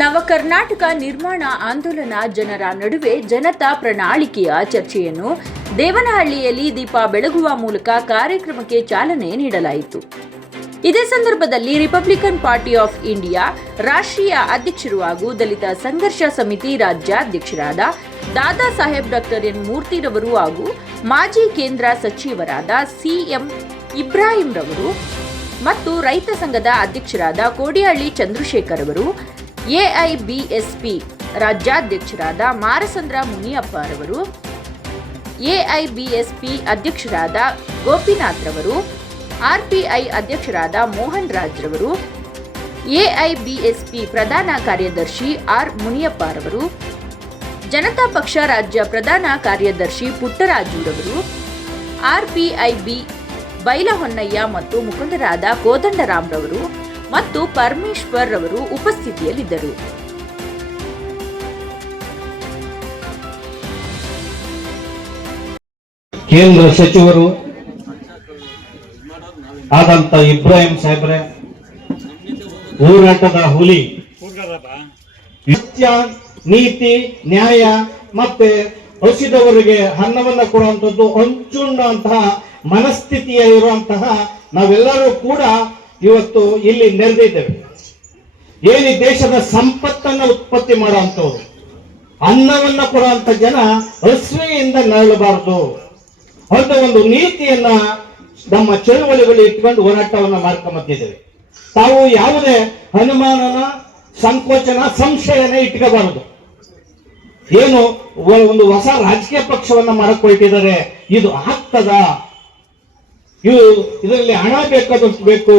ನವಕರ್ನಾಟಕ ನಿರ್ಮಾಣ ಆಂದೋಲನ ಜನರ ನಡುವೆ ಜನತಾ ಪ್ರಣಾಳಿಕೆಯ ಚರ್ಚೆಯನ್ನು ದೇವನಹಳ್ಳಿಯಲ್ಲಿ ದೀಪ ಬೆಳಗುವ ಮೂಲಕ ಕಾರ್ಯಕ್ರಮಕ್ಕೆ ಚಾಲನೆ ನೀಡಲಾಯಿತು. ಇದೇ ಸಂದರ್ಭದಲ್ಲಿ ರಿಪಬ್ಲಿಕನ್ ಪಾರ್ಟಿ ಆಫ್ ಇಂಡಿಯಾ ರಾಷ್ಟ್ರೀಯ ಅಧ್ಯಕ್ಷರು ಹಾಗೂ ದಲಿತ ಸಂಘರ್ಷ ಸಮಿತಿ ರಾಜ್ಯಾಧ್ಯಕ್ಷರಾದ ದಾದಾ ಸಾಹೇಬ್ ಡಾಕ್ಟರ್ ಎನ್ ಮೂರ್ತಿರವರು ಹಾಗೂ ಮಾಜಿ ಕೇಂದ್ರ ಸಚಿವರಾದ ಸಿಎಂ ಇಬ್ರಾಹಿಂ ರವರು ಮತ್ತು ರೈತ ಸಂಘದ ಅಧ್ಯಕ್ಷರಾದ ಕೋಡಿಹಳ್ಳಿ ಚಂದ್ರಶೇಖರ್ ಅವರು ಎಐಬಿಎಸ್ಪಿ ರಾಜ್ಯಾಧ್ಯಕ್ಷರಾದ ಮಾರಸಂದ್ರ ಮುನಿಯಪ್ಪ ರವರು ಎಐಬಿಎಸ್ಪಿ ಅಧ್ಯಕ್ಷರಾದ ಗೋಪಿನಾಥ್ ರವರು ಆರ್ಪಿಐ ಅಧ್ಯಕ್ಷರಾದ ಮೋಹನ್ ರಾಜ್ ರವರು ಎಐಬಿಎಸ್ಪಿ ಪ್ರಧಾನ ಕಾರ್ಯದರ್ಶಿ ಆರ್ ಮುನಿಯಪ್ಪ ರವರು, ಜನತಾ ಪಕ್ಷ ರಾಜ್ಯ ಪ್ರಧಾನ ಕಾರ್ಯದರ್ಶಿ ಪುಟ್ಟರಾಜುರವರು ಆರ್ಪಿಐಬಿ ಬೈಲಹೊನ್ನಯ್ಯ ಮತ್ತು ಮುಖಂಡರಾದ ಕೋದಂಡರಾಮ್ ರವರು ಮತ್ತು ಪರಮೇಶ್ವರ್ ರವರು ಉಪಸ್ಥಿತಿಯಲ್ಲಿದ್ದರು. ಕೇಂದ್ರ ಸಚಿವರು ಆದಂತ ಇಬ್ರಾಹಿಂ ಸಾಹೇಬ್ರೆ, ಹೋರಾಟದ ಹುಲಿ. ಸತ್ಯ, ನೀತಿ, ನ್ಯಾಯ ಮತ್ತೆ ಹಸಿದವರಿಗೆ ಅನ್ನವನ್ನ ಕೊಡುವಂತದ್ದು ಹಂಚುಣ್ಣಂತಹ ಮನಸ್ಥಿತಿಯ ಇರುವಂತಹ ನಾವೆಲ್ಲರೂ ಕೂಡ ಇವತ್ತು ಇಲ್ಲಿ ನೆರೆದಿದ್ದೇವೆ. ಏನು ದೇಶದ ಸಂಪತ್ತನ್ನ ಉತ್ಪತ್ತಿ ಮಾಡುವಂತವ್ರು ಅನ್ನವನ್ನ ಕೊಡುವಂತ ಜನ ಹಸುವೆಯಿಂದ ನರಳಬಾರದು. ಅಂತ ಒಂದು ನೀತಿಯನ್ನ ನಮ್ಮ ಚಳುವಳಿಗಳು ಇಟ್ಕೊಂಡು ಹೋರಾಟವನ್ನ ಮಾಡ್ಕೊಂಬತ್ತಿದ್ದೇವೆ ತಾವು ಯಾವುದೇ ಅನುಮಾನನ, ಸಂಕೋಚನ, ಸಂಶಯನ ಇಟ್ಕೋಬಾರದು. ಏನು ಒಂದು ಹೊಸ ರಾಜಕೀಯ ಪಕ್ಷವನ್ನ ಮಾಡಕೊಳ್ತಿದ್ದಾರೆ ಇದು ಆಗ್ತದ? ಇದು ಇದರಲ್ಲಿ ಹಣ ಬೇಕಾದಷ್ಟು ಬೇಕು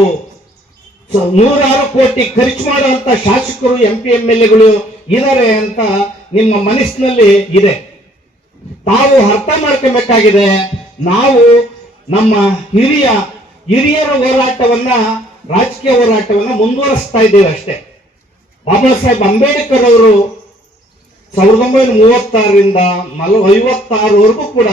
ನೂರಾರು ಕೋಟಿ ಖರ್ಚು ಮಾಡುವಂತ ಶಾಸಕರು ಎಂ ಪಿ ಎಂ ಎಲ್ ಎಗಳು ಇದಾರೆ ಅಂತ ನಿಮ್ಮ ಮನಸ್ಸಿನಲ್ಲಿ ಇದೆ. ತಾವು ಅರ್ಥ ಮಾಡ್ಕೊಬೇಕಾಗಿದೆ, ನಾವು ನಮ್ಮ ಹಿರಿಯ, ಹಿರಿಯರ ಹೋರಾಟವನ್ನ, ರಾಜಕೀಯ ಹೋರಾಟವನ್ನ ಮುಂದುವರಿಸ್ತಾ ಇದ್ದೇವೆ ಅಷ್ಟೇ. ಬಾಬಾ ಸಾಹೇಬ್ ಅಂಬೇಡ್ಕರ್ ಅವರು ಸಾವಿರದ ಒಂಬೈನೂರ ಮೂವತ್ತಾರರಿಂದ ನಲ ಐವತ್ತಾರವರೆಗೂ ಕೂಡ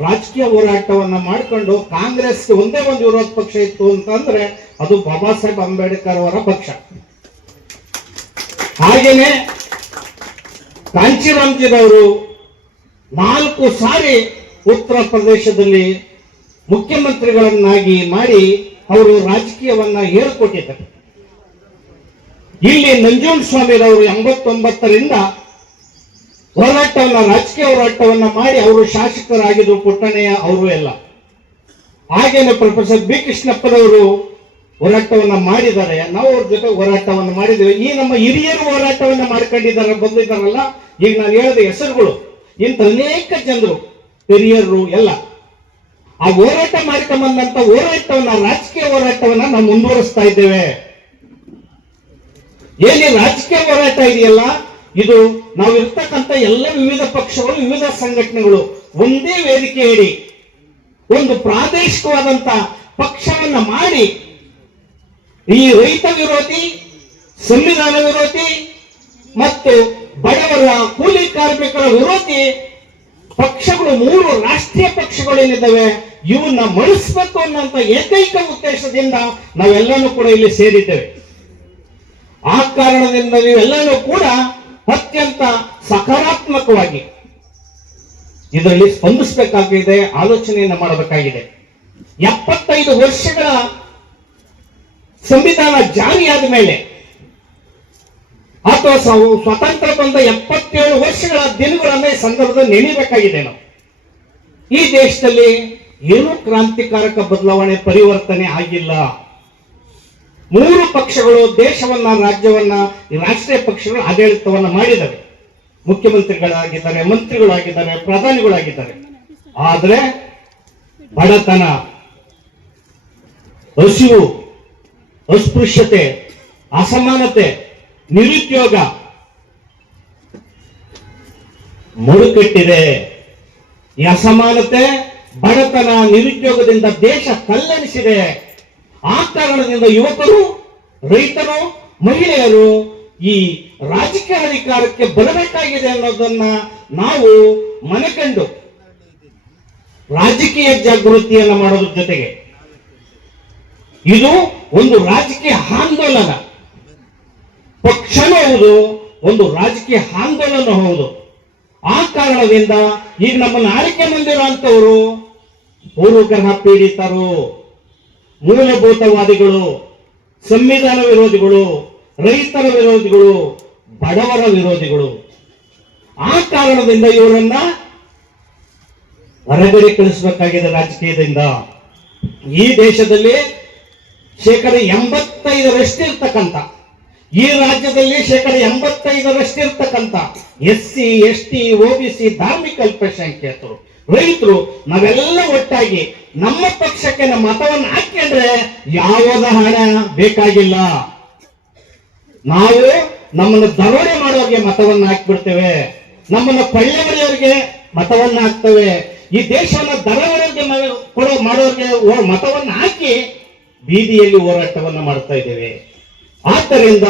ರಾಜಕೀಯ ಹೋರಾಟವನ್ನ ಮಾಡಿಕೊಂಡು ಕಾಂಗ್ರೆಸ್ಗೆ ಒಂದೇ ಒಂದು ವಿರೋಧ ಪಕ್ಷ ಇತ್ತು ಅಂತಂದ್ರೆ ಅದು ಬಾಬಾ ಸಾಹೇಬ್ ಅಂಬೇಡ್ಕರ್ ಅವರ ಪಕ್ಷ. ಹಾಗೇನೆ ಕಾಂಚಿರಾಮ್ಜಿದವರು ನಾಲ್ಕು ಸಾರಿ ಉತ್ತರ ಪ್ರದೇಶದಲ್ಲಿ ಮುಖ್ಯಮಂತ್ರಿಗಳನ್ನಾಗಿ ಮಾಡಿ ಅವರು ರಾಜಕೀಯವನ್ನ ಹೇಳಿಕೊಟ್ಟಿದ್ದಾರೆ ಇಲ್ಲಿ ನಂಜುಂಡಸ್ವಾಮಿರವರು ಎಂಬತ್ತೊಂಬತ್ತರಿಂದ ಹೋರಾಟವನ್ನ ರಾಜಕೀಯ ಹೋರಾಟವನ್ನ ಮಾಡಿ ಅವರು ಶಾಸಕರಾಗಿದ್ರು ಪುಟ್ಟಣೆಯ ಅವರು ಎಲ್ಲ. ಹಾಗೇನೆ ಪ್ರೊಫೆಸರ್ ಬಿ ಕೃಷ್ಣಪ್ಪನವರು ಹೋರಾಟವನ್ನ ಮಾಡಿದ್ದಾರೆ. ನಾವು ಅವ್ರ ಜೊತೆ ಹೋರಾಟವನ್ನು ಮಾಡಿದ್ದೇವೆ. ಈ ನಮ್ಮ ಹಿರಿಯರು ಹೋರಾಟವನ್ನ ಮಾಡ್ಕೊಂಡಿದ್ದಾರೆ ಬಂದಿದ್ದಾರಲ್ಲ, ಈಗ ನಾನು ಹೇಳಿದ ಹೆಸರುಗಳು. ಇಂಥ ಅನೇಕ ಜನರು, ಹಿರಿಯರು ಎಲ್ಲ. ಆ ಹೋರಾಟ ಮಾಡ್ಕೊಂಬಂದಂತ ಹೋರಾಟವನ್ನ, ರಾಜಕೀಯ ಹೋರಾಟವನ್ನ ನಾವು ಮುಂದುವರಿಸ್ತಾ ಇದ್ದೇವೆ. ಏನೇ ರಾಜಕೀಯ ಹೋರಾಟ ಇದೆಯಲ್ಲ, ಇದು ನಾವು ಇರ್ತಕ್ಕಂಥ ಎಲ್ಲ ವಿವಿಧ ಪಕ್ಷಗಳು, ವಿವಿಧ ಸಂಘಟನೆಗಳು ಒಂದೇ ವೇದಿಕೆಯಡಿ ಒಂದು ಪ್ರಾದೇಶಿಕವಾದಂತ ಪಕ್ಷವನ್ನ ಮಾಡಿ, ಈ ರೈತ ವಿರೋಧಿ, ಸಂವಿಧಾನ ವಿರೋಧಿ ಮತ್ತು ಬಡವರ ಕೂಲಿ ಕಾರ್ಮಿಕರ ವಿರೋಧಿ ಪಕ್ಷಗಳು, ಮೂರು ರಾಷ್ಟ್ರೀಯ ಪಕ್ಷಗಳು ಏನಿದ್ದಾವೆ ಇವನ್ನ ಮಣಿಸ್ಬೇಕು ಅನ್ನುವಂತ ಏಕೈಕ ಉದ್ದೇಶದಿಂದ ನಾವೆಲ್ಲನೂ ಕೂಡ ಇಲ್ಲಿ ಸೇರಿದ್ದೇವೆ. ಆ ಕಾರಣದಿಂದ ನೀವೆಲ್ಲರೂ ಕೂಡ ಅತ್ಯಂತ ಸಕಾರಾತ್ಮಕವಾಗಿ ಇದರಲ್ಲಿ ಸ್ಪಂದಿಸಬೇಕಾಗಿದೆ, ಆಲೋಚನೆಯನ್ನು ಮಾಡಬೇಕಾಗಿದೆ. ಎಪ್ಪತ್ತೈದು ವರ್ಷಗಳ ಸಂವಿಧಾನ ಜಾರಿಯಾದ ಮೇಲೆ ಅಥವಾ ಸ್ವ- ಸ್ವತಂತ್ರ ಬಂದ ಎಪ್ಪತ್ತೇಳು ವರ್ಷಗಳ ದಿನಗಳನ್ನೇ ಈ ಸಂದರ್ಭದಲ್ಲಿ ನೆನೆಯಬೇಕಾಗಿದೆ ನಾವು. ಈ ದೇಶದಲ್ಲಿ ಏನು ಕ್ರಾಂತಿಕಾರಕ ಬದಲಾವಣೆ ಪರಿವರ್ತನೆ ಆಗಿಲ್ಲ. ಮೂರು ಪಕ್ಷಗಳು ದೇಶವನ್ನ, ರಾಜ್ಯವನ್ನ, ರಾಷ್ಟ್ರೀಯ ಪಕ್ಷಗಳು ಆಡಳಿತವನ್ನ ಮಾಡಿದ್ದಾರೆ ಮುಖ್ಯಮಂತ್ರಿಗಳಾಗಿದ್ದಾರೆ, ಮಂತ್ರಿಗಳಾಗಿದ್ದಾರೆ, ಪ್ರಧಾನಿಗಳಾಗಿದ್ದಾರೆ. ಆದ್ರೆ ಬಡತನ, ಹಸಿವು, ಅಸ್ಪೃಶ್ಯತೆ, ಅಸಮಾನತೆ, ನಿರುದ್ಯೋಗ ಮುಡುಕಟ್ಟಿದೆ ಈ ಅಸಮಾನತೆ, ಬಡತನ, ನಿರುದ್ಯೋಗದಿಂದ ದೇಶ ಕಲ್ಲಣಿಸಿದೆ. ಆ ಕಾರಣದಿಂದ ಯುವಕರು, ರೈತರು, ಮಹಿಳೆಯರು ಈ ರಾಜಕೀಯ ಅಧಿಕಾರಕ್ಕೆ ಬರಬೇಕಾಗಿದೆ ಅನ್ನೋದನ್ನ ನಾವು ಮನಕಂಡು ರಾಜಕೀಯ ಜಾಗೃತಿಯನ್ನ ಮಾಡೋದ್ರ ಜೊತೆಗೆ. ಇದು ಒಂದು ರಾಜಕೀಯ ಆಂದೋಲನ. ಪಕ್ಷನೂ ಹೌದು, ಒಂದು ರಾಜಕೀಯ ಆಂದೋಲನ ಹೌದು. ಆ ಕಾರಣದಿಂದ ಈಗ ನಮ್ಮನ್ನು ಆಯ್ಕೆ ಮಂದಿರುವಂತವರು ಪೂರ್ವಗ್ರಹ ಪೀಡಿತರು. ಮೂಲಭೂತವಾದಿಗಳು, ಸಂವಿಧಾನ ವಿರೋಧಿಗಳು, ರೈತರ ವಿರೋಧಿಗಳು, ಬಡವರ ವಿರೋಧಿಗಳು. ಆ ಕಾರಣದಿಂದ ಇವರನ್ನ ಹೊರಗಡೆ ಕಳಿಸಬೇಕಾಗಿದೆ ರಾಜಕೀಯದಿಂದ. ಈ ದೇಶದಲ್ಲಿ ಶೇಕಡ ಎಂಬತ್ತೈದರಷ್ಟಿರ್ತಕ್ಕಂಥ, ಈ ರಾಜ್ಯದಲ್ಲಿ ಶೇಕಡ ಎಂಬತ್ತೈದರಷ್ಟಿರ್ತಕ್ಕಂಥ S C S T O B C ಧಾರ್ಮಿಕ ಅಲ್ಪಸಂಖ್ಯಾತರು. ರೈತರು ನಾವೆಲ್ಲ ಒಟ್ಟಾಗಿ ನಮ್ಮ ಪಕ್ಷಕ್ಕೆ ನಮ್ಮ ಮತವನ್ನು ಹಾಕ್ಕೊಂಡ್ರೆ ಯಾವಾಗ ಹಣ ಬೇಕಾಗಿಲ್ಲ. ನಾವು ನಮ್ಮನ್ನು ದರೋಡೆ ಮಾಡೋರಿಗೆ ಮತವನ್ನು ಹಾಕ್ಬಿಡ್ತೇವೆ. ನಮ್ಮನ್ನು ಕೊಳ್ಳೆವರಿಯವರಿಗೆ ಮತವನ್ನು ಹಾಕ್ತೇವೆ. ಈ ದೇಶವನ್ನು ದರೋಡೆಗೆ ಮ- ಕೊಡೋ, ಮಾಡೋರಿಗೆ ಮತವನ್ನು ಹಾಕಿ ಬೀದಿಯಲ್ಲಿ ಹೋರಾಟವನ್ನ ಮಾಡ್ತಾ ಇದ್ದೇವೆ. ಆದ್ದರಿಂದ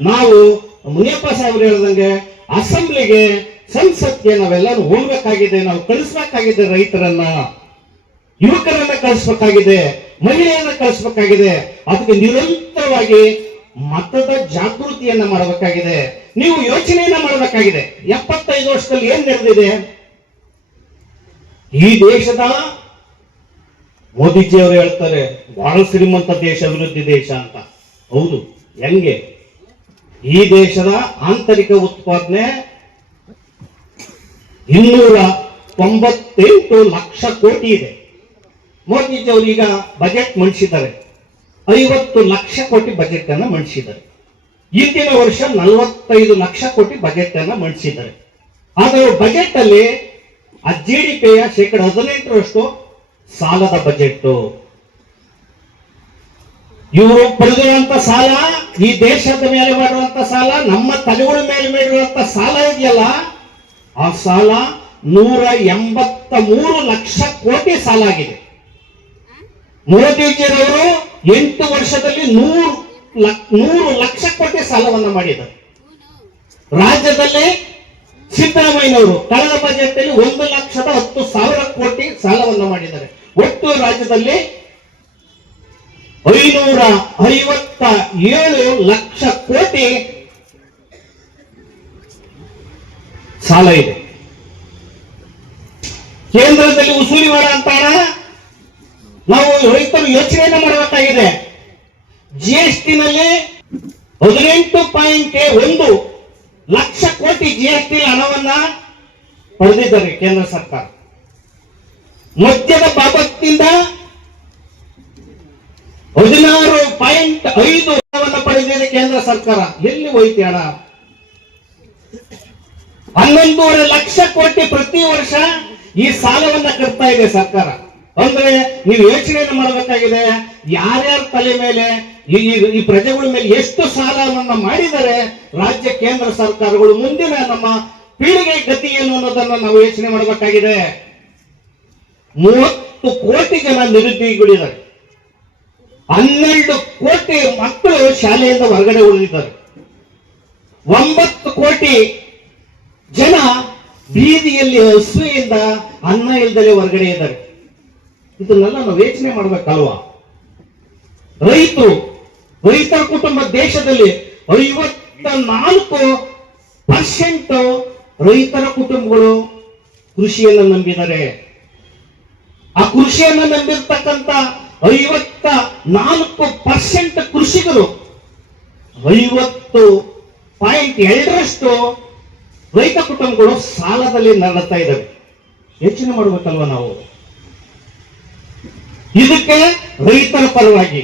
ನಾವು ಮುನಿಯಪ್ಪ ಸಾಹೇಬ್ರು ಹೇಳ್ದಂಗೆ ಅಸೆಂಬ್ಲಿಗೆ ಸಂಸತ್ಗೆ ನಾವೆಲ್ಲರೂ ಹೋಗ್ಬೇಕಾಗಿದೆ, ನಾವು ಕಳಿಸ್ಬೇಕಾಗಿದೆ ರೈತರನ್ನ. ಯುವಕರನ್ನ ಕಳಿಸ್ಬೇಕಾಗಿದೆ, ಮಹಿಳೆಯರನ್ನ ಕಳಿಸ್ಬೇಕಾಗಿದೆ. ಅದಕ್ಕೆ ನಿರಂತರವಾಗಿ ಮತದ ಜಾಗೃತಿಯನ್ನ ಮಾಡಬೇಕಾಗಿದೆ. ನೀವು ಯೋಚನೆಯನ್ನ ಮಾಡಬೇಕಾಗಿದೆ. ಎಪ್ಪತ್ತೈದು ವರ್ಷದಲ್ಲಿ ಏನ್ ನಡೆದಿದೆ? ಈ ದೇಶದ ಮೋದಿಜಿ ಅವರು ಹೇಳ್ತಾರೆ, ಬಹಳ ಶ್ರೀಮಂತ ದೇಶ, ಅಭಿವೃದ್ಧಿ ದೇಶ ಅಂತ. ಹೌದು. ಹೆಂಗೆ? ಈ ದೇಶದ ಆಂತರಿಕ ಉತ್ಪಾದನೆ ಇನ್ನೂರ ತೊಂಬತ್ತೆಂಟು ಲಕ್ಷ ಕೋಟಿ ಇದೆ. ಮೋದಿಜಿ ಈಗ ಬಜೆಟ್ ಮಂಡಿಸಿದ್ದಾರೆ. ಐವತ್ತು ಲಕ್ಷ ಕೋಟಿ ಬಜೆಟ್ ಅನ್ನು ಮಂಡಿಸಿದ್ದಾರೆ. ಇಂದಿನ ವರ್ಷ ನಲವತ್ತೈದು ಲಕ್ಷ ಕೋಟಿ ಬಜೆಟ್ ಅನ್ನು ಮಂಡಿಸಿದ್ದಾರೆ. ಆದರೆ ಬಜೆಟ್ ಅಲ್ಲಿ ಆ ಜಿ ಡಿ ಪಿಯ ಶೇಕಡ ಹದಿನೆಂಟರಷ್ಟು ಸಾಲದ ಬಜೆಟ್ ಇವರು ಪಡೆದಿರುವಂತ ಸಾಲ, ಈ ದೇಶದ ಮೇಲೆ ಮಾಡುವಂತ ಸಾಲ, ನಮ್ಮ ತಲೆಗಳ ಮೇಲೆ ಮಾಡಿರುವಂತ ಸಾಲ ಇದೆಯಲ್ಲ ಆ ಸಾಲ ನೂರ ಎಂಬತ್ತ ಮೂರು ಲಕ್ಷ ಕೋಟಿ ಸಾಲ ಆಗಿದೆ ಮೋದಿಜಿರವರು ಎಂಟು ವರ್ಷದಲ್ಲಿ ನೂರು ನೂರು ಲಕ್ಷ ಕೋಟಿ ಸಾಲವನ್ನ ಮಾಡಿದ್ದಾರೆ. ರಾಜ್ಯದಲ್ಲಿ ಸಿದ್ದರಾಮಯ್ಯನವರು ಕಳೆದ ಬಜೆಟ್ ಅಲ್ಲಿ ಒಂದು ಲಕ್ಷದ ಹತ್ತು ಸಾವಿರ ಕೋಟಿ ಸಾಲವನ್ನ ಮಾಡಿದ್ದಾರೆ. ಒಟ್ಟು ರಾಜ್ಯದಲ್ಲಿ ಐನೂರ ಐವತ್ತ ಏಳು ಲಕ್ಷ ಕೋಟಿ ಸಾಲ ಇದೆ. ಕೇಂದ್ರದಲ್ಲಿ ಉಸೂಲಿ ಮಾಡುವಂತ ಹಣ ನಾವು ರೈತರು ಯೋಚನೆಯನ್ನ ಮಾಡಬೇಕಾಗಿದೆ. ಜಿ ಎಸ್ ಟಿ ನಲ್ಲಿ ಹದಿನೆಂಟು ಪಾಯಿಂಟ್ ಒಂದು ಲಕ್ಷ ಕೋಟಿ ಜಿ ಎಸ್ ಟಿ ಹಣವನ್ನ ಪಡೆದಿದ್ದಾರೆ ಕೇಂದ್ರ ಸರ್ಕಾರ. ಮದ್ಯದ ಬಾಬತ್ತಿಂದ ಹದಿನಾರು ಪಾಯಿಂಟ್ ಐದು ಹಣವನ್ನು ಪಡೆದಿದೆ ಕೇಂದ್ರ ಸರ್ಕಾರ. ಎಲ್ಲಿ ಹೋಯ್ತು ಹನ್ನೊಂದೂವರೆ ಲಕ್ಷ ಕೋಟಿ ಪ್ರತಿ ವರ್ಷ ಈ ಸಾಲವನ್ನ ಕಟ್ತಾ ಇದೆ ಸರ್ಕಾರ. ಅಂದ್ರೆ ನೀವು ಯೋಚನೆಯನ್ನು ಮಾಡಬೇಕಾಗಿದೆ, ಯಾರ್ಯಾರ ತಲೆ ಮೇಲೆ ಈ ಪ್ರಜೆಗಳ ಮೇಲೆ ಎಷ್ಟು ಸಾಲವನ್ನ ಮಾಡಿದರೆ ರಾಜ್ಯ, ಕೇಂದ್ರ ಸರ್ಕಾರಗಳು ಮುಂದಿನ ನಮ್ಮ ಪೀಳಿಗೆ ಗತಿ ಏನು ಅನ್ನೋದನ್ನ ನಾವು ಯೋಚನೆ ಮಾಡಬೇಕಾಗಿದೆ. ಮೂವತ್ತು ಕೋಟಿ ಜನ ನಿರುದ್ಯೋಗಿಗಳಿದ್ದಾರೆ. ಹನ್ನೆರಡು ಕೋಟಿ ಮಕ್ಕಳು ಶಾಲೆಯಿಂದ ಹೊರಗಡೆ ಉಳಿದಿದ್ದಾರೆ. ಒಂಬತ್ತು ಕೋಟಿ ಜನ ಬೀದಿಯಲ್ಲಿ ಹಸುವೆಯಿಂದ ಅನ್ನ ಇಲ್ದಲೆ ಹೊರಗಡೆ ಇದ್ದಾರೆ. ಇದನ್ನೆಲ್ಲ ನಾವು ವೇಚನೆ ಮಾಡ್ಬೇಕಲ್ವಾ? ರೈತರು, ರೈತ ಕುಟುಂಬ ದೇಶದಲ್ಲಿ ಐವತ್ತ ನಾಲ್ಕು ಪರ್ಸೆಂಟ್ ರೈತರ ಕುಟುಂಬಗಳು ಕೃಷಿಯನ್ನು ನಂಬಿದ್ದಾರೆ. ಆ ಕೃಷಿಯನ್ನು ನಂಬಿರ್ತಕ್ಕಂಥ ಐವತ್ತ ನಾಲ್ಕು ಪರ್ಸೆಂಟ್ ಕೃಷಿಕರು ಐವತ್ತು ಪಾಯಿಂಟ್ ಎರಡರಷ್ಟು ರೈತ ಕುಟುಂಬಗಳು ಸಾಲದಲ್ಲಿ ನರಳುತ್ತಾ ಇದ್ದಾವೆ. ಯೋಚನೆ ಮಾಡಬೇಕಲ್ವ ನಾವು? ಇದಕ್ಕೆ ರೈತರ ಪರವಾಗಿ,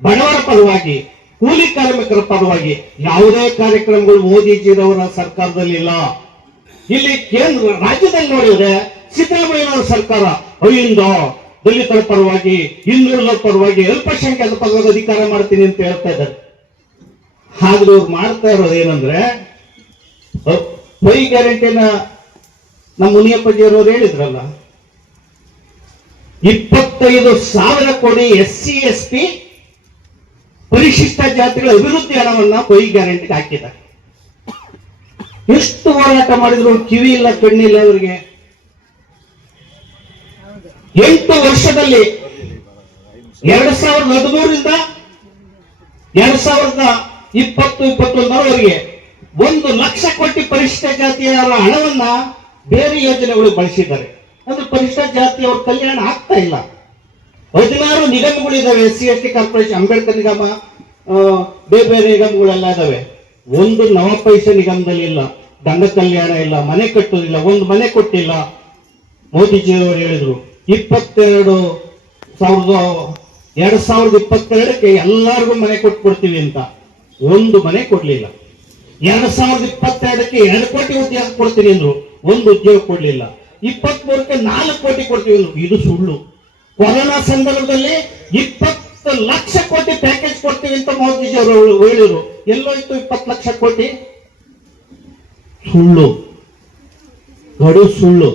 ಬಡವರ ಪರವಾಗಿ, ಕೂಲಿ ಕಾರ್ಮಿಕರ ಪರವಾಗಿ ಯಾವುದೇ ಕಾರ್ಯಕ್ರಮಗಳು ಮೋದಿಜಿರವರ ಸರ್ಕಾರದಲ್ಲಿ ಇಲ್ಲ ಇಲ್ಲಿ ಕೇಂದ್ರ, ರಾಜ್ಯದಲ್ಲಿ ನೋಡಿದ್ರೆ ಸಿದ್ದರಾಮಯ್ಯನವರ ಸರ್ಕಾರ ಅಯ್ಯಿಂದ ದಲಿತರ ಪರವಾಗಿ, ಹಿಂದುಳಿದವರ ಪರವಾಗಿ ಅಲ್ಪಸಂಖ್ಯಾತರ ಪರವಾಗಿ ಅಧಿಕಾರ ಮಾಡ್ತೀನಿ ಅಂತ ಹೇಳ್ತಾ ಇದ್ದಾರೆ. ಆದ್ರೆ ಅವ್ರು ಮಾಡ್ತಾ ಇರೋದು ಏನಂದ್ರೆ ಪೈ ಗ್ಯಾರಂಟಿನ ನಮ್ಮ ಮುನಿಯಪ್ಪಜಿಯವರು ಹೇಳಿದ್ರಲ್ಲ? ಇಪ್ಪತ್ತೈದು ಸಾವಿರ ಕೋಟಿ ಎಸ್ ಸಿ ಎಸ್ ಪಿ ಪರಿಶಿಷ್ಟ ಜಾತಿಗಳ ಅಭಿವೃದ್ಧಿ ಹಣವನ್ನ ಕೊಯ್ ಗ್ಯಾರಂಟಿಗೆ ಹಾಕಿದ್ದಾರೆ. ಎಷ್ಟು ಹೋರಾಟ ಮಾಡಿದ್ರು ಕಿವಿ ಇಲ್ಲ ಕಣ್ಣಿಲ್ಲ ಅವರಿಗೆ ಎಂಟು ವರ್ಷದಲ್ಲಿ ಎರಡ್ ಸಾವಿರದ ಹದಿಮೂರರಿಂದ ಎರಡ್ ಸಾವಿರದ ಇಪ್ಪತ್ತು, ಇಪ್ಪತ್ತೊಂದರವರೆಗೆ ಒಂದು ಲಕ್ಷ ಕೋಟಿ ಪರಿಶಿಷ್ಟ ಜಾತಿಯವರ ಹಣವನ್ನ ಬೇರೆ ಯೋಜನೆಗಳು ಬಳಸಿದ್ದಾರೆ. ಅಂದ್ರೆ ಪರಿಶಿಷ್ಟ ಜಾತಿಯವರ ಕಲ್ಯಾಣ ಆಗ್ತಾ ಇಲ್ಲ. ಹದಿನಾರು ನಿಗಮಗಳಿದಾವೆ C S T corporation Ambedkar ನಿಗಮ ಬೇರೆ ಬೇರೆ ನಿಗಮಗಳೆಲ್ಲ ಇದಾವೆ. ಒಂದು ನವಪೈಸ ನಿಗಮದಲ್ಲಿ ಇಲ್ಲ, ದಂಡ ಕಲ್ಯಾಣ ಇಲ್ಲ, ಮನೆ ಕಟ್ಟೋದಿಲ್ಲ ಒಂದು ಮನೆ ಕೊಟ್ಟಿಲ್ಲ. ಮೋದಿಜಿಯವರು ಹೇಳಿದ್ರು, ಇಪ್ಪತ್ತೆರಡು ಸಾವಿರದ, ಎರಡ್ ಸಾವಿರದ ಇಪ್ಪತ್ತೆರಡಕ್ಕೆ ಎಲ್ಲರಿಗೂ ಮನೆ ಕೊಟ್ಬಿಡ್ತೀವಿ ಅಂತ. ಒಂದು ಮನೆ ಕೊಡ್ಲಿಲ್ಲ. ಎರಡ್ ಸಾವಿರದ ಇಪ್ಪತ್ತೆರಡಕ್ಕೆ ಎರಡು ಕೋಟಿ ಉದ್ಯೋಗ ಕೊಡ್ತೀನಿ ಅಂದ್ರು ಒಂದು ಉದ್ಯೋಗ ಕೊಡ್ಲಿಲ್ಲ. ಇಪ್ಪತ್ತ್ ಮೂರಕ್ಕೆ ನಾಲ್ಕು ಕೋಟಿ ಕೊಡ್ತೀವಿ ಅಂದ್ರು. ಇದು ಸುಳ್ಳು. ಕೊರೋನಾ ಸಂದರ್ಭದಲ್ಲಿ ಇಪ್ಪತ್ತು ಲಕ್ಷ ಕೋಟಿ ಪ್ಯಾಕೇಜ್ ಕೊಡ್ತೀವಿ ಅಂತ ಮೋದಿಜಿ ಅವರು ಹೇಳಿದ್ರು. ಎಲ್ಲೋಯ್ತು ಇಪ್ಪತ್ತು ಲಕ್ಷ ಕೋಟಿ? ಸುಳ್ಳು. ಗಡು ಸುಳ್ಳು.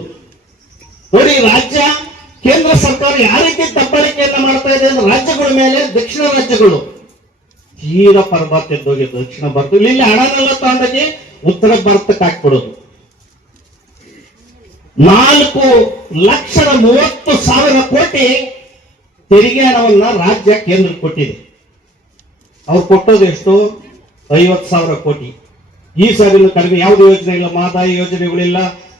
ನೋಡಿ, ರಾಜ್ಯ, ಕೇಂದ್ರ ಸರ್ಕಾರ ಯಾವ ರೀತಿ ತಪ್ಪಳಿಕೆಯನ್ನು ಮಾಡ್ತಾ ಇದೆ ಅಂದ್ರೆ ರಾಜ್ಯಗಳ ಮೇಲೆ, ದಕ್ಷಿಣ ರಾಜ್ಯಗಳು. ತೀರಾ ಪರ್ವತ ಎದ್ದೋಗಿ ದಕ್ಷಿಣ ಭಾರತ ಇಲ್ಲಿ ಹಣನೆಲ್ಲ ತಗೊಂಡೋಗಿ ಉತ್ತರ ಭಾರತಕ್ಕೆ ಹಾಕ್ಬಿಡೋದು. ನಾಲ್ಕು ಲಕ್ಷದ ಮೂವತ್ತು ಸಾವಿರ ಕೋಟಿ ತೆರಿಗೆ ಹಣವನ್ನ ರಾಜ್ಯ ಕೇಂದ್ರ ಕೊಟ್ಟಿದೆ. ಅವ್ರು ಕೊಟ್ಟೋದು ಎಷ್ಟು? ಐವತ್ತು ಸಾವಿರ ಕೋಟಿ. ಈ ಸಾವಿರ ಕಡಿಮೆ ಯಾವುದೇ ಯೋಜನೆ ಇಲ್ಲ? ಮಾದಾಯಿ ಯೋಜನೆಗಳಿಲ್ಲ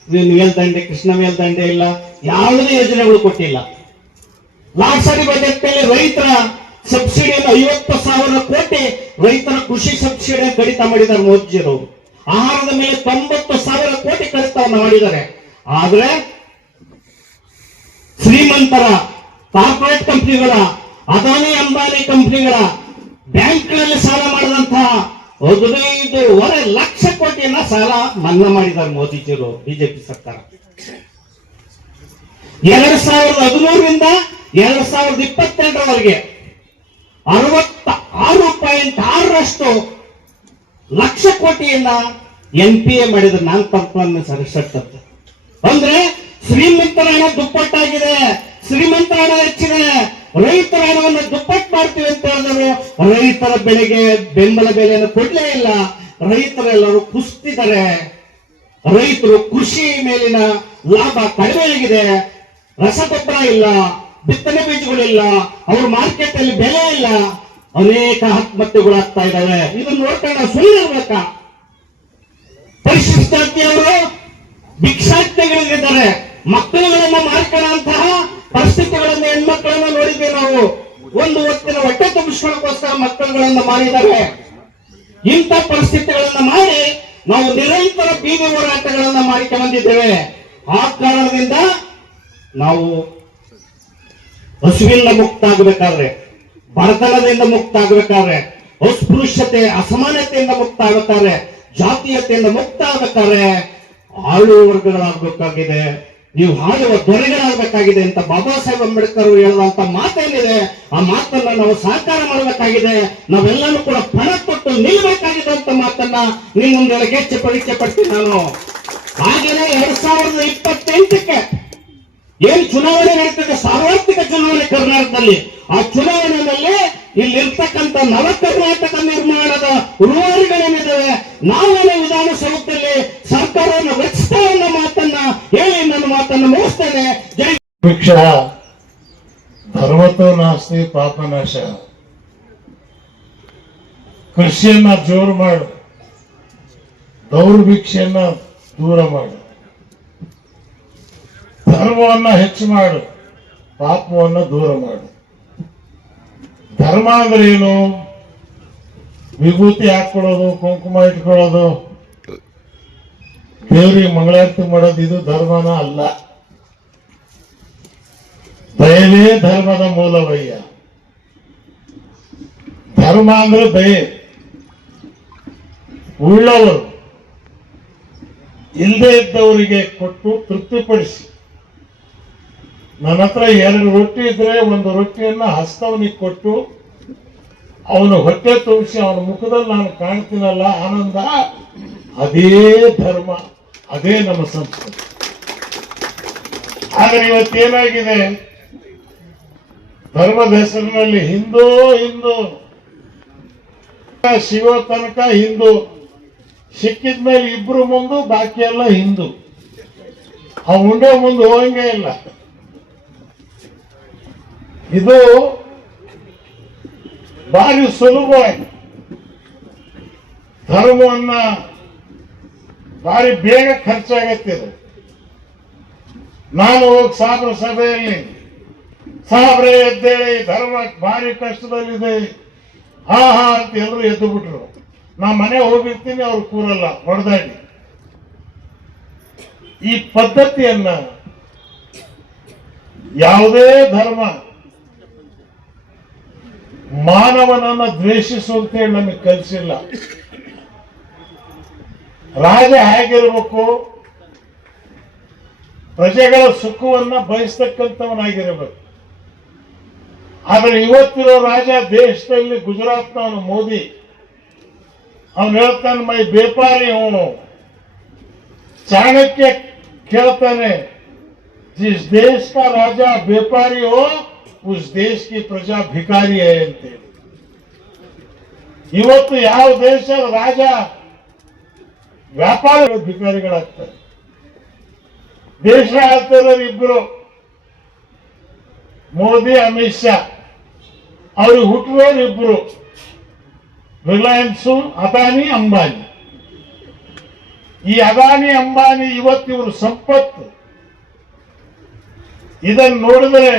ಮೇಲ್ದಂಡೆ, ಕೃಷ್ಣ ಮೇಲ್ದಂಡೆ ಇಲ್ಲ. ಯಾವುದೇ ಯೋಜನೆಗಳು ಕೊಟ್ಟಿಲ್ಲ. ಲಾಸ್ಟ್ ಸಾರಿ ಬಜೆಟ್ ಮೇಲೆ ರೈತರ ಸಬ್ಸಿಡಿಯನ್ನು ಐವತ್ತು ಸಾವಿರ ಕೋಟಿ ರೈತರ ಕೃಷಿ ಸಬ್ಸಿಡಿ ಕಡಿತ ಮಾಡಿದ್ದಾರೆ ಮೋದಿಜಿಯವರು. ಆಹಾರದ ಮೇಲೆ ತೊಂಬತ್ತು ಸಾವಿರ ಕೋಟಿ ಕಡಿತವನ್ನು ಮಾಡಿದ್ದಾರೆ. ಆದ್ರೆ ಶ್ರೀಮಂತರ ಕಾರ್ಪೊರೇಟ್ ಕಂಪನಿಗಳ, ಅದಾನಿ ಅಂಬಾನಿ ಕಂಪ್ನಿಗಳ ಬ್ಯಾಂಕ್ಗಳಲ್ಲಿ ಸಾಲ ಮಾಡಿದಂತಹ ಹದಿನೈದೂವರೆ ಲಕ್ಷ ಕೋಟಿಯನ್ನ ಸಾಲ ಮನ್ನಾ ಮಾಡಿದ್ದಾರೆ ಮೋದಿಜಿಯವರು, ಬಿಜೆಪಿ ಸರ್ಕಾರ. ಎರಡ್ ಸಾವಿರದ ಹದಿಮೂರರಿಂದ ಎರಡ್ ಸಾವಿರದ ಇಪ್ಪತ್ತೆರಡರವರೆಗೆ ಅರವತ್ತ ಆರು ಪಾಯಿಂಟ್ ಆರರಷ್ಟು ಲಕ್ಷ ಕೋಟಿಯನ್ನ ಎನ್ ಪಿ ಎ ಮಾಡಿದ್ರೆ. ನಾನ್ ಪರ್ಫಾರ್ಮೆನ್ಸ್ ಅರಿಸ್ಟ್ರಕ್ಟ್ ಅಂದ್ರೆ ಶ್ರೀಮಂತರ ಹಣ ದುಪ್ಪಟ್ಟಾಗಿದೆ. ಶ್ರೀಮಂತರ ಹಣ ಹೆಚ್ಚಿದೆ. ರೈತರ ಹಣವನ್ನು ದುಪ್ಪಟ್ಟು ಮಾಡ್ತೀವಿ ಅಂತ ಹೇಳಿದ್ರು. ರೈತರ ಬೆಳೆಗೆ ಬೆಂಬಲ ಬೆಲೆಯನ್ನು ಕೊಡ್ಲೇ ಇಲ್ಲ. ರೈತರೆಲ್ಲರೂ ಕುಸ್ತಿದ್ದಾರೆ. ರೈತರು ಕೃಷಿ ಮೇಲಿನ ಲಾಭ ಕಡಿಮೆ ಆಗಿದೆ. ರಸಗೊಬ್ಬರ ಇಲ್ಲ. ಬಿತ್ತನೆ ಬೀಜಗಳಿಲ್ಲ, ಅವ್ರ ಮಾರ್ಕೆಟ್ ಅಲ್ಲಿ ಬೆಲೆ ಇಲ್ಲ. ಅನೇಕ ಆತ್ಮಹತ್ಯೆಗಳಾಗ್ತಾ ಇದಾವೆ ಇದನ್ನ ನೋಡ್ಕೊಂಡ ಸುಳ್ಳು ಇರ್ಬೇಕಾ ಪರಿಶಿಷ್ಟ ಜಾತಿಯವರು ಭಿಕ್ಷಾಟನೆಗಳಿದ್ದಾರೆ ಮಕ್ಕಳುಗಳನ್ನ ಮಾರ್ಕೊಳ್ಳುವಂತಹ ಪರಿಸ್ಥಿತಿಗಳನ್ನ ಹೆಣ್ಮಕ್ಕಳನ್ನ ನೋಡಿದ್ವಿ ನಾವು. ಒಂದು ಹೊತ್ತಿನ ಹೊಟ್ಟೆ ತುಂಬಿಸ್ಕೊಳ್ಳೋಕೋಸ್ಕರ ಮಕ್ಕಳುಗಳನ್ನ ಮಾರಿದ್ದಾರೆ. ಇಂಥ ಪರಿಸ್ಥಿತಿಗಳನ್ನ ಮಾಡಿ ನಾವು ನಿರಂತರ ಬೀದಿ ಹೋರಾಟಗಳನ್ನ ಮಾಡಿಕೊಂಡು ಆ ಕಾರಣದಿಂದ ನಾವು ಹಸುವಿಂದ ಮುಕ್ತ ಆಗಬೇಕಾದ್ರೆ ಬಡತನದಿಂದ ಮುಕ್ತ ಆಗಬೇಕಾದ್ರೆ ಅಸ್ಪೃಶ್ಯತೆ, ಅಸಮಾನತೆಯಿಂದ ಮುಕ್ತ ಆಗಬೇಕಾದ್ರೆ ಜಾತೀಯತೆಯಿಂದ ಮುಕ್ತ ಆಗಬೇಕಾದ್ರೆ ಆಳು ವರ್ಗಗಳಾಗಬೇಕಾಗಿದೆ. ನೀವು ಹಾಡುವ ದೊರೆಗಳಾಗಬೇಕಾಗಿದೆ ಅಂತ ಬಾಬಾ ಸಾಹೇಬ್ ಅಂಬೇಡ್ಕರ್ ಹೇಳುವಂತ ಮಾತೇನಿದೆ, ಆ ಮಾತನ್ನ ನಾವು ಸಾಕಾರ ಮಾಡಬೇಕಾಗಿದೆ. ನಾವೆಲ್ಲರೂ ಕೂಡ ಪಣ ಕೊಟ್ಟು ನಿಲ್ಬೇಕಾಗಿದೆ ಅಂತ ಮಾತನ್ನ ನಿಮ್ಮ ಮುಂದೆ ಪರೀಕ್ಷೆ ಪಡ್ತೀನಿ ನಾನು. ಹಾಗೆಯೇ ಎರಡ್ ಸಾವಿರದ ಇಪ್ಪತ್ತೆಂಟಕ್ಕೆ ಏನ್ ಚುನಾವಣೆ ನಡೀತದೆ ಸಾರ್ವತ್ರಿಕ ಚುನಾವಣೆ ಕರ್ನಾಟಕದಲ್ಲಿ, ಆ ಚುನಾವಣೆಯಲ್ಲಿ ಇಲ್ಲಿರ್ತಕ್ಕಂಥ ನವ ಕರ್ನಾಟಕ ನಿರ್ಮಾಣದ ರೂವಾರಿಗಳೇನಿದ್ದಾವೆ ನಾವೇನೇ ವಿಧಾನಸೌಧದಲ್ಲಿ ಸರ್ಕಾರವನ್ನು ರಚಿಸ್ತಾ ಅನ್ನೋ ಮಾತನ್ನ ಹೇಳಿ ನನ್ನ ಮಾತನ್ನು ಮುಗಿಸ್ತೇನೆ. ಜೈ ಭಿಕ್ಷ ಧರ್ಮತೋ ನಾಸ್ತಿ ಪಾಪನಾಶ ಕೃಷಿಯನ್ನ ಜೋರು ಮಾಡು, ದೌರ್ಭಿಕ್ಷೆಯನ್ನ ದೂರ ಮಾಡು. ಧರ್ಮವನ್ನ ಹೆಚ್ಚು ಮಾಡು, ಪಾಪವನ್ನು ದೂರ ಮಾಡು. ಧರ್ಮ ಅಂದ್ರೆ ಏನು ವಿಭೂತಿ ಹಾಕೊಳ್ಳೋದು ಕುಂಕುಮ ಇಟ್ಕೊಳ್ಳೋದು. ದೇವರಿಗೆ ಮಂಗಳಾರತಿ ಮಾಡೋದು ಇದು ಧರ್ಮನ ಅಲ್ಲ. ದಯವೇ ಧರ್ಮದ ಮೂಲವಯ್ಯ. ಧರ್ಮ ಅಂದ್ರೆ ದಯೆ. ಉಳ್ಳವರು ಇಲ್ಲದೆ ಇದ್ದವರಿಗೆ ಕೊಟ್ಟು ತೃಪ್ತಿಪಡಿಸಿ. ನನ್ನ ಹತ್ರ ಎರಡು ರೊಟ್ಟಿ ಇದ್ರೆ ಒಂದು ರೊಟ್ಟಿಯನ್ನ ಹಸ್ತವನಿಗೆ ಕೊಟ್ಟು ಅವನು ಹೊಟ್ಟೆ ತುಂಬಿಸಿ ಅವನ ಮುಖದಲ್ಲಿ ನಾನು ಕಾಣ್ತೀನಲ್ಲ ಆನಂದ, ಅದೇ ಧರ್ಮ, ಅದೇ ನಮ್ಮ ಸಂಸ್ಕೃತಿ. ಆದ್ರೆ ಇವತ್ತೇನಾಗಿದೆ ಧರ್ಮದ ಹೆಸರಿನಲ್ಲಿ ಹಿಂದೂ ಹಿಂದೂ. ಶಿವ ತನಕ ಹಿಂದೂ. ಸಿಕ್ಕಿದ ಮೇಲೆ ಇಬ್ರು ಮುಂದು ಬಾಕಿ ಎಲ್ಲ ಹಿಂದೂ. ಆ ಉಂಡೆ ಮುಂದೆ ಹೋಗಂಗೇ ಇಲ್ಲ. ಇದು ಭಾರಿ ಸುಲಭವಾಗಿ ಧರ್ಮವನ್ನ ಭಾರಿ ಬೇಗ ಖರ್ಚಾಗತ್ತಿದೆ ನಾನು ಹೋಗಿ ಸಾಬ್ರ ಸಭೆಯಲ್ಲಿ, ಸಾಬ್ರೆ ಎದ್ದೇಳಿ, ಧರ್ಮ ಭಾರಿ ಕಷ್ಟದಲ್ಲಿದೆ. ಹಾ ಹಾ ಅಂತ ಎಲ್ಲರೂ ಎದ್ದು ಬಿಟ್ರು ನಾ ಮನೆ ಹೋಗಿರ್ತೀನಿ, ಅವ್ರು ಕೂರಲ್ಲ ಹೊಡೆದಾಗಿ ಈ ಪದ್ಧತಿಯನ್ನ ಯಾವುದೇ ಧರ್ಮ ಮಾನವನನ್ನ ದ್ವೇಷಿಸುವಂತೆ ನಮಗೆ ಕಲಿಸಿಲ್ಲ. ರಾಜ ಹೇಗಿರಬೇಕು? ಪ್ರಜೆಗಳ ಸುಖವನ್ನ ಬಯಸ್ತಕ್ಕಂಥವನಾಗಿರಬೇಕು. ಆದರೆ ಇವತ್ತಿರೋ ರಾಜ ದೇಶದಲ್ಲಿ ಗುಜರಾತ್ನವನು ಮೋದಿ. ಅವನು ಹೇಳ್ತಾನೆ, ಮೈ ಬೇಪಾರಿ ಅವನು. ಚಾಣಕ್ಯ ಕೇಳ್ತಾನೆ ಜಿಸ್ ದೇಶ ರಾಜ ಓ उस देश की प्रजा भिखारी है ಅಂತೇಳಿ ಇವತ್ತು ಯಾವ ದೇಶದ ರಾಜ ವ್ಯಾಪಾರ ಭಿಕಾರಿಗಳಾಗ್ತಾರೆ ದೇಶ ಆಳ್ತಿರೋರು ಇಬ್ರು ಮೋದಿ ಅಮಿತ್ ಶಾ ಅವ್ರಿಗೆ ಹುಟ್ಟಿರೋರು ಇಬ್ರು ರಿಲಯನ್ಸ್ ಅದಾನಿ ಅಂಬಾನಿ ಈ ಅದಾನಿ ಅಂಬಾನಿ ಇವತ್ತು ಇವರು ಸಂಪತ್ತು ಇದನ್ನು ನೋಡಿದ್ರೆ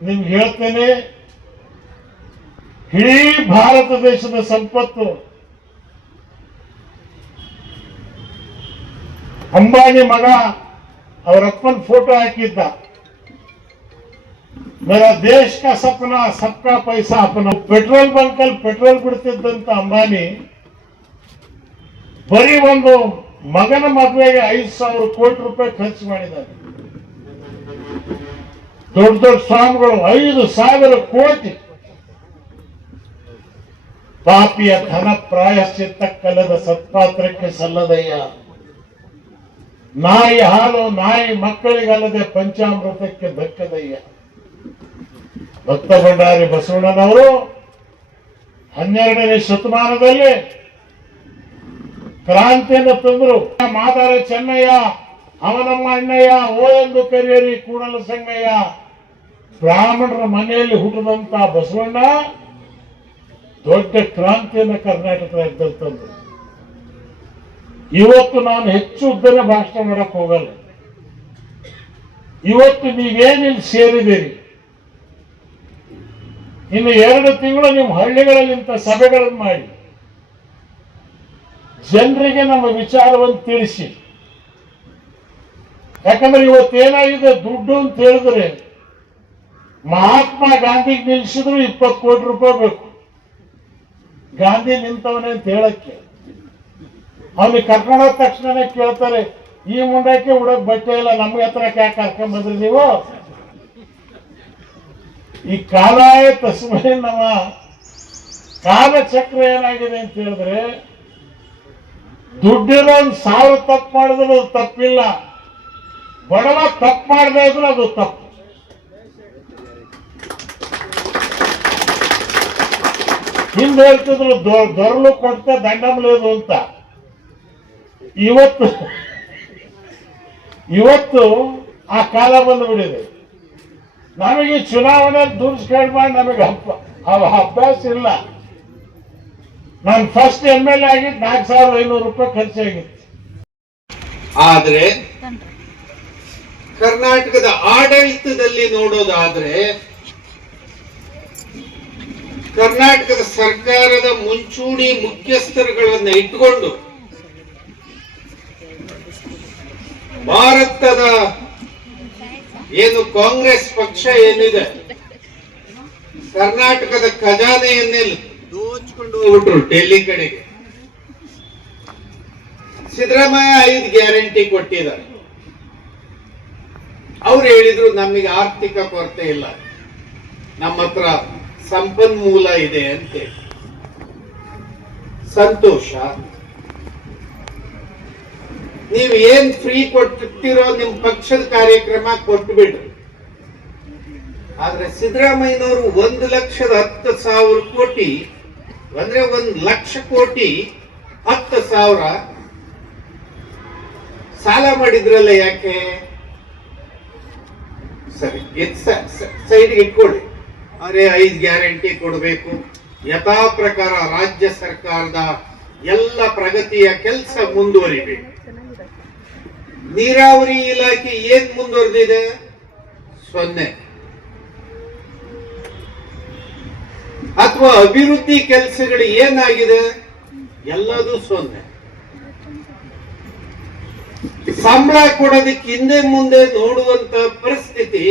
ನಿಮ್ಗೆ ಹೇಳ್ತೇನೆ, ಇಡೀ ಭಾರತ ದೇಶದ ಸಂಪತ್ತು ಅಂಬಾನಿ ಮಗ ಅವರಪ್ಪನ ಫೋಟೋ ಹಾಕಿದ್ದ. ಮೇರ ದೇಶ ಕಾ ಸಪ್ನ ಪೈಸಾ ಅಪನ ಪೆಟ್ರೋಲ್ ಬಂಕ್ ಅಲ್ಲಿ ಪೆಟ್ರೋಲ್ ಬಿಡ್ತಿದ್ದಂತ ಅಂಬಾನಿ ಬರೀ ಒಂದು ಮಗನ ಮದುವೆಗೆ ಐದು ಸಾವಿರ ಕೋಟಿ ರೂಪಾಯಿ ಖರ್ಚು ಮಾಡಿದ್ದಾರೆ ದೊಡ್ಡ ದೊಡ್ಡ ಸ್ವಾಮಿಗಳು ಐದು ಸಾವಿರ ಕೋಟಿ. ಪಾಪಿಯ ಧನ ಪ್ರಾಯಶ್ಚಿತ್ತ ಕಲದ ಸತ್ಪಾತ್ರಕ್ಕೆ ಸಲ್ಲದಯ್ಯ. ನಾಯಿ ಹಾಲು ನಾಯಿ ಮಕ್ಕಳಿಗಲ್ಲದೆ ಪಂಚಾಮೃತಕ್ಕೆ ದಕ್ಕದಯ್ಯ. ಭಕ್ತ ಭಂಡಾರಿ ಬಸವಣ್ಣನವರು ಹನ್ನೆರಡನೇ ಶತಮಾನದಲ್ಲಿ ಕ್ರಾಂತಿಯನ್ನು ತಂದರು. ಮಾದಾರ ಚೆನ್ನಯ್ಯ, ಅವನಮ್ಮ ಅಣ್ಣಯ್ಯ, ಓ ಎಂದು ಕರೆಯರಿ, ಕೂಡಲ ಸಂಗಯ್ಯ. ಬ್ರಾಹ್ಮಣರ ಮನೆಯಲ್ಲಿ ಹುಟ್ಟಿದಂತ ಬಸವಣ್ಣ ದೊಡ್ಡ ಕ್ರಾಂತಿಯನ್ನು ರಾಜ್ಯದಲ್ಲಿ ತಂದರು. ಇವತ್ತು ನಾನು ಹೆಚ್ಚು ಉದ್ದನೆ ಭಾಷಣ ಮಾಡಕ್ ಹೋಗಲ್ಲ. ಇವತ್ತು ನೀವೇನಿಲ್ಲಿ ಸೇರಿದ್ದೀರಿ? ಇನ್ನು ಎರಡು ತಿಂಗಳು ನಿಮ್ಮ ಹಳ್ಳಿಗಳಲ್ಲಿ ಇಂಥ ಸಭೆಗಳನ್ನು ಮಾಡಿ. ಜನರಿಗೆ ನಮ್ಮ ವಿಚಾರವನ್ನು ತಿಳಿಸಿ. ಯಾಕಂದ್ರೆ ಇವತ್ತೇನಾಗಿದೆ ದುಡ್ಡು ಅಂತ ಹೇಳಿದ್ರೆ ಮಹಾತ್ಮ ಗಾಂಧಿಗೆ ನಿಲ್ಲಿಸಿದ್ರು ಇಪ್ಪತ್ತು ಕೋಟಿ ರೂಪಾಯಿ ಬೇಕು. ಗಾಂಧಿ ನಿಂತವನೇ ಅಂತ ಹೇಳಕ್ಕೆ. ಅವನಿಗೆ ಕರ್ಕೊಂಡು ಹೋದ ತಕ್ಷಣನೇ ಕೇಳ್ತಾರೆ, ಈ ಮುಂಡಕ್ಕೆ ಉಡೋಕ್ ಬಟ್ಟೆ ಇಲ್ಲ, ನಮ್ಗೆ ಹತ್ರ ಯಾಕೆ ಕರ್ಕೊಂಡ್ ಬಂದ್ರಿ ನೀವು? ಈ ಕಾಲಾಯ ತಸ್ಮೈ ನಮ್ಮ ಕಾಲಚಕ್ರ ಏನಾಗಿದೆ ಅಂತ ಹೇಳಿದ್ರೆ ದುಡ್ಡಿರೋ ಒಂದು ಸಾವಿರ ತಪ್ಪು ಮಾಡಿದ್ರು ಅದು ತಪ್ಪಿಲ್ಲ. ಬಡವ ತಪ್ಪು ಮಾಡದೇ ಇದ್ರೆ ಅದು ತಪ್ಪು. ಹಿಂದೆ ಹೇಳ್ತಿದ್ರು ದೊ- ದೊರಲು ಕೊಡ್ತೆ ದಂಡಮಲೇದು ಅಂತ. ಇವತ್ತು ಇವತ್ತು ಆ ಕಾಲ ಬಂದುಬಿಟ್ಟಿದೆ. ನಮಗೆ ಚುನಾವಣೆ ದುರ್ಸ್ಕೇಳ್ಬಾರ್ದು ನಮಗೆ ಹಬ್ಬ ಅವ ಅಭ್ಯಾಸ ಇಲ್ಲ. ನಾನು ಫಸ್ಟ್ ಎಂ ಎಲ್ ಎ ಆಗಿದ್ದು ನಾಲ್ಕು ಸಾವಿರದ ಐನೂರು ರೂಪಾಯಿ ಖರ್ಚಾಗಿತ್ತು ಆದ್ರೆ ಕರ್ನಾಟಕದ ಆಡಳಿತದಲ್ಲಿ ನೋಡೋದಾದ್ರೆ ಕರ್ನಾಟಕದ ಸರ್ಕಾರದ ಮುಂಚೂಣಿ ಮುಖ್ಯಸ್ಥರುಗಳನ್ನು ಇಟ್ಟುಕೊಂಡು ಭಾರತದ ಏನು ಕಾಂಗ್ರೆಸ್ ಪಕ್ಷ ಏನಿದೆ, ಕರ್ನಾಟಕದ ಖಜಾನೆಯನ್ನೆಲ್ಲ ದೋಚಿಕೊಂಡು ಹೋಗ್ಬಿಟ್ರು ಡೆಲ್ಲಿ ಕಡೆಗೆ. ಸಿದ್ದರಾಮಯ್ಯ ಐದು ಗ್ಯಾರಂಟಿ ಕೊಟ್ಟಿದ್ದಾರೆ. ಅವ್ರು ಹೇಳಿದ್ರು ನಮಗೆ ಆರ್ಥಿಕ ಕೊರತೆ ಇಲ್ಲ. ನಮ್ಮ ಹತ್ರ ಸಂಪನ್ಮೂಲ ಇದೆ ಅಂತೆ ಸಂತೋಷ. ನೀವು ಏನ್ ಫ್ರೀ ಕೊಟ್ಟಿರೋ ನಿಮ್ ಪಕ್ಷದ ಕಾರ್ಯಕ್ರಮ ಕೊಟ್ಟು ಬಿಡ್ರಿ ಆದ್ರೆ ಸಿದ್ದರಾಮಯ್ಯನವರು ಒಂದು ಲಕ್ಷದ ಹತ್ತು ಸಾವಿರ ಕೋಟಿ, ಅಂದ್ರೆ ಒಂದ್ ಲಕ್ಷ ಕೋಟಿ ಹತ್ತು ಸಾವಿರ ಸಾಲ ಮಾಡಿದ್ರಲ್ಲ ಯಾಕೆ? ಸರಿ ಸೈಡ್ ಇಟ್ಕೊಳ್ಳಿ. ಅರೆ ಐದು ಗ್ಯಾರಂಟಿ ಕೊಡಬೇಕು. ಯಥಾ ಪ್ರಕಾರ ರಾಜ್ಯ ಸರ್ಕಾರದ ಎಲ್ಲ ಪ್ರಗತಿಯ ಕೆಲಸ ಮುಂದುವರಿಬೇಕು. ನೀರಾವರಿ ಇಲಾಖೆ ಏನ್ ಮುಂದುವರೆದಿದೆ? ಸೊನ್ನೆ. ಅಥವಾ ಅಭಿವೃದ್ಧಿ ಕೆಲಸಗಳು ಏನಾಗಿದೆ? ಎಲ್ಲದು ಸೊನ್ನೆ. ಸಂಬಳ ಕೊಡೋದಕ್ಕೆ ಹಿಂದೆ ಮುಂದೆ ನೋಡುವಂತ ಪರಿಸ್ಥಿತಿ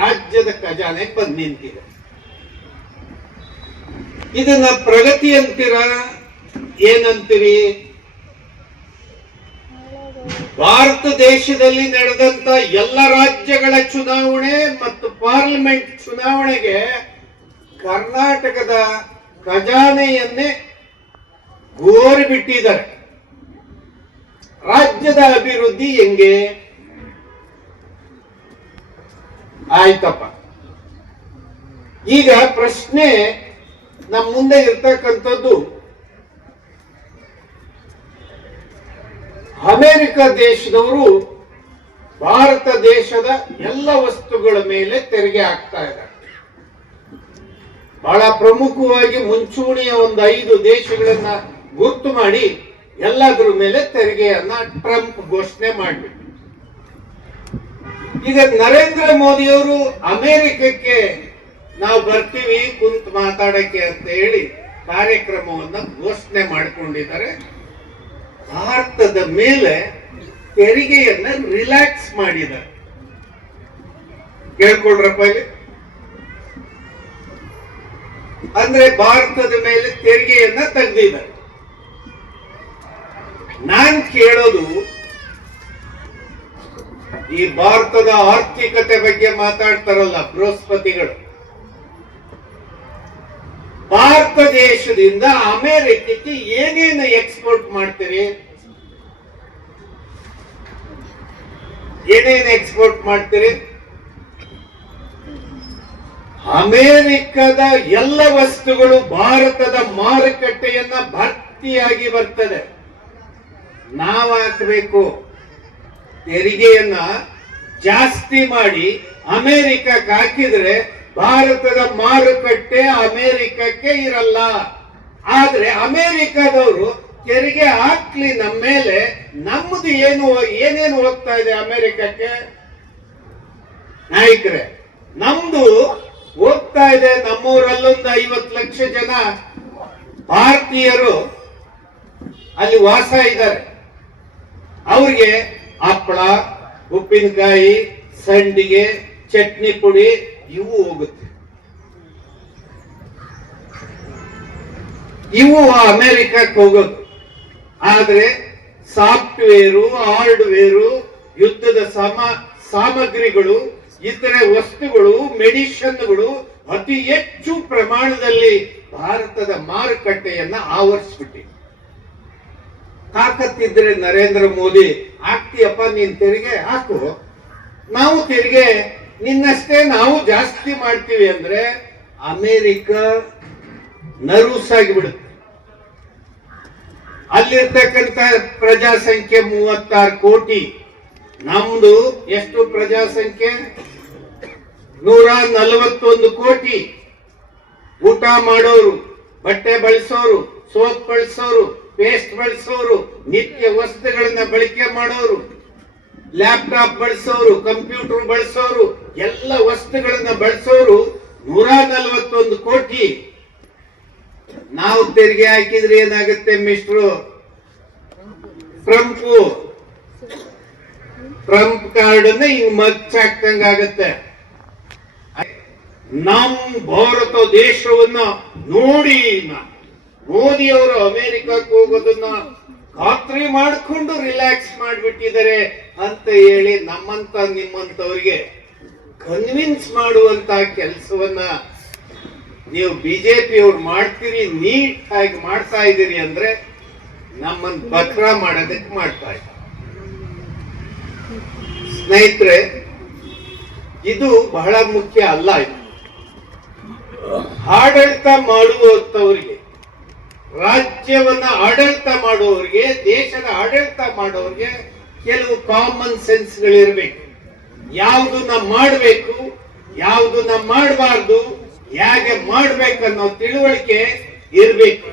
ರಾಜ್ಯದ ಖಜಾನೆ ಬಂದ್ ನಿಂತಿದೆ. ಇದನ್ನ ಪ್ರಗತಿ ಅಂತೀರ? ಏನಂತೀರಿ? ಭಾರತ ದೇಶದಲ್ಲಿ ನಡೆದಂತ ಎಲ್ಲ ರಾಜ್ಯಗಳ ಚುನಾವಣೆ ಮತ್ತು ಪಾರ್ಲಿಮೆಂಟ್ ಚುನಾವಣೆಗೆ ಕರ್ನಾಟಕದ ಖಜಾನೆಯನ್ನೇ ಗೋರಿ ಬಿಟ್ಟಿದ್ದಾರೆ. ರಾಜ್ಯದ ಅಭಿವೃದ್ಧಿ ಹೆಂಗೆ? ಆಯ್ತಪ್ಪ. ಈಗ ಪ್ರಶ್ನೆ ನಮ್ಮ ಮುಂದೆ ಇರ್ತಕ್ಕಂಥದ್ದು ಅಮೆರಿಕ ದೇಶದವರು ಭಾರತ ದೇಶದ ಎಲ್ಲ ವಸ್ತುಗಳ ಮೇಲೆ ತೆರಿಗೆ ಹಾಕ್ತಾ ಇದ್ದಾರೆ. ಬಹಳ ಪ್ರಮುಖವಾಗಿ ಮುಂಚೂಣಿಯ ಒಂದು ಐದು ದೇಶಗಳನ್ನ ಗುರ್ತು ಮಾಡಿ ಎಲ್ಲದರ ಮೇಲೆ ತೆರಿಗೆಯನ್ನ ಟ್ರಂಪ್ ಘೋಷಣೆ ಮಾಡಬೇಕು ಈಗ ನರೇಂದ್ರ ಮೋದಿಯವರು ಅಮೆರಿಕಕ್ಕೆ ನಾವು ಬರ್ತೀವಿ ಕುಂತ್ ಮಾತಾಡಕ್ಕೆ ಅಂತ ಹೇಳಿ ಕಾರ್ಯಕ್ರಮವನ್ನ ಘೋಷಣೆ ಮಾಡಿಕೊಂಡಿದ್ದಾರೆ. ಭಾರತದ ಮೇಲೆ ತೆರಿಗೆಯನ್ನ ರಿಲ್ಯಾಕ್ಸ್ ಮಾಡಿದ್ದಾರೆ. ಕೇಳ್ಕೊಳ್ರಪ್ಪ ಇಲ್ಲಿ. ಅಂದ್ರೆ ಭಾರತದ ಮೇಲೆ ತೆರಿಗೆಯನ್ನ ತೆಗೆದಿದ್ದಾರೆ. ನಾನ್ ಕೇಳೋದು ಈ ಭಾರತದ ಆರ್ಥಿಕತೆ ಬಗ್ಗೆ ಮಾತಾಡ್ತಾರಲ್ಲ ಬೃಹಸ್ಪತಿಗಳು. ಭಾರತ ದೇಶದಿಂದ ಅಮೆರಿಕಕ್ಕೆ ಏನೇನು ಎಕ್ಸ್ಪೋರ್ಟ್ ಮಾಡ್ತೀರಿ? ಏನೇನು ಎಕ್ಸ್ಪೋರ್ಟ್ ಮಾಡ್ತೀರಿ? ಅಮೆರಿಕದ ಎಲ್ಲ ವಸ್ತುಗಳು ಭಾರತದ ಮಾರುಕಟ್ಟೆಯನ್ನ ಭರ್ತಿಯಾಗಿ ಬರ್ತದೆ. ನಾವು ಹಾಕಬೇಕು ತೆರಿಗೆಯನ್ನ ಜಾಸ್ತಿ ಮಾಡಿ ಅಮೆರಿಕಕ್ಕೆ ಹಾಕಿದ್ರೆ ಭಾರತದ ಮಾರುಕಟ್ಟೆ ಅಮೆರಿಕಕ್ಕೆ ಇರಲ್ಲ. ಆದ್ರೆ ಅಮೆರಿಕದವರು ತೆರಿಗೆ ಹಾಕ್ಲಿ ನಮ್ಮ ಮೇಲೆ ನಮ್ಮದು ಏನು, ಏನೇನು ಹೋಗ್ತಾ ಇದೆ ಅಮೆರಿಕಕ್ಕೆ? ನಾಯಕರೇ, ನಮ್ದು ಹೋಗ್ತಾ ಇದೆ ನಮ್ಮೂರಲ್ಲೊಂದು ಐವತ್ತು ಲಕ್ಷ ಜನ ಭಾರತೀಯರು ಅಲ್ಲಿ ವಾಸ ಇದ್ದಾರೆ. ಅವ್ರಿಗೆ ಹಪ್ಪಳ, ಉಪ್ಪಿನಕಾಯಿ, ಸಂಡಿಗೆ, ಚಟ್ನಿ ಪುಡಿ ಇವು ಹೋಗುತ್ತೆ. ಇವು ಅಮೆರಿಕಕ್ಕೆ ಹೋಗೋದು. ಆದ್ರೆ ಸಾಫ್ಟ್ವೇರು, ಹಾರ್ಡ್ವೇರು, ಯುದ್ಧದ ಸಮ, ಸಾಮಗ್ರಿಗಳು, ಇತರೆ ವಸ್ತುಗಳು, ಮೆಡಿಷನ್ಗಳು ಅತಿ ಹೆಚ್ಚು ಪ್ರಮಾಣದಲ್ಲಿ ಭಾರತದ ಮಾರುಕಟ್ಟೆಯನ್ನ ಆವರಿಸ್ಬಿಟ್ಟಿದೆ ತಾಕತ್ತಿದ್ರೆ ನರೇಂದ್ರ ಮೋದಿ ಹಾಕ್ತಿಯಪ್ಪ ನೀನ್ ತೆರಿಗೆ ಹಾಕು. ನಾವು ತೆರಿಗೆ ನಿನ್ನಷ್ಟೇ ನಾವು ಜಾಸ್ತಿ ಮಾಡ್ತೀವಿ ಅಂದ್ರೆ ಅಮೆರಿಕ ನರ್ವಸ್ ಆಗಿಬಿಡುತ್ತೆ ಅಲ್ಲಿರ್ತಕ್ಕಂಥ ಪ್ರಜಾಸಂಖ್ಯೆ ಮೂವತ್ತಾರು ಕೋಟಿ. ನಮ್ದು ಎಷ್ಟು ಪ್ರಜಾಸಂಖ್ಯೆ? ನೂರ ನಲವತ್ತೊಂದು ಕೋಟಿ. ಊಟ ಮಾಡೋರು, ಬಟ್ಟೆ ಬಳಸೋರು, ಸೋಪ್ ಬಳಸೋರು, ಪೇಸ್ಟ್ ಬಳಸೋರು, ನಿತ್ಯ ವಸ್ತುಗಳನ್ನ ಬಳಕೆ ಮಾಡೋರು, ಲ್ಯಾಪ್ಟಾಪ್ ಬಳಸೋರು, ಕಂಪ್ಯೂಟರ್ ಬಳಸೋರು ಎಲ್ಲ ವಸ್ತುಗಳನ್ನ ಬಳಸೋರು ನೂರ ನಲವತ್ತೊಂದು ಕೋಟಿ. ನಾವು ತೆರಿಗೆ ಹಾಕಿದ್ರೆ ಏನಾಗುತ್ತೆ ಮಿಸ್ಟ್ರು? ಟ್ರಂಪ್. ಟ್ರಂಪ್ ಕಾರ್ಡ್ ಅನ್ನ ಹಿಂಗ್ ಮಚ್ಚಾಕ್ದಂಗ ಆಗತ್ತೆ. ನಮ್ ಭಾರತ ದೇಶವನ್ನ ನೋಡಿ ಮೋದಿ ಅವರು ಅಮೆರಿಕಕ್ಕೆ ಹೋಗೋದನ್ನ ಖಾತ್ರಿ ಮಾಡಿಕೊಂಡು ರಿಲ್ಯಾಕ್ಸ್ ಮಾಡಿಬಿಟ್ಟಿದ್ದಾರೆ ಅಂತ ಹೇಳಿ ನಮ್ಮಂತ ನಿಮ್ಮಂತವ್ರಿಗೆ ಕನ್ವಿನ್ಸ್ ಮಾಡುವಂತ ಕೆಲಸವನ್ನ ನೀವು ಬಿಜೆಪಿ ಅವ್ರು ಮಾಡ್ತೀರಿ ನೀಟ್ ಆಗಿ ಮಾಡ್ತಾ ಇದ್ದೀರಿ ಅಂದ್ರೆ ನಮ್ಮನ್ನ ಬಕ್ರ ಮಾಡೋದಕ್ಕೆ ಮಾಡ್ತಾ ಇದ್ದಾರೆ ಸ್ನೇಹಿತರೆ, ಇದು ಬಹಳ ಮುಖ್ಯ ಅಲ್ಲ ಇದು. ಆಡಳಿತ ಮಾಡುವಂತವರಿಗೆ ರಾಜ್ಯವನ್ನ ಆಡಳಿತ ಮಾಡುವವರಿಗೆ, ದೇಶದ ಆಡಳಿತ ಮಾಡೋರಿಗೆ ಕೆಲವು ಕಾಮನ್ ಸೆನ್ಸ್ಗಳಿರ್ಬೇಕು ಯಾವುದನ್ನ ಮಾಡಬೇಕು ಯಾವುದನ್ನ ಮಾಡಬಾರ್ದು ಹೇಗೆ ಮಾಡ್ಬೇಕನ್ನೋ ತಿಳುವಳಿಕೆ ಇರ್ಬೇಕು.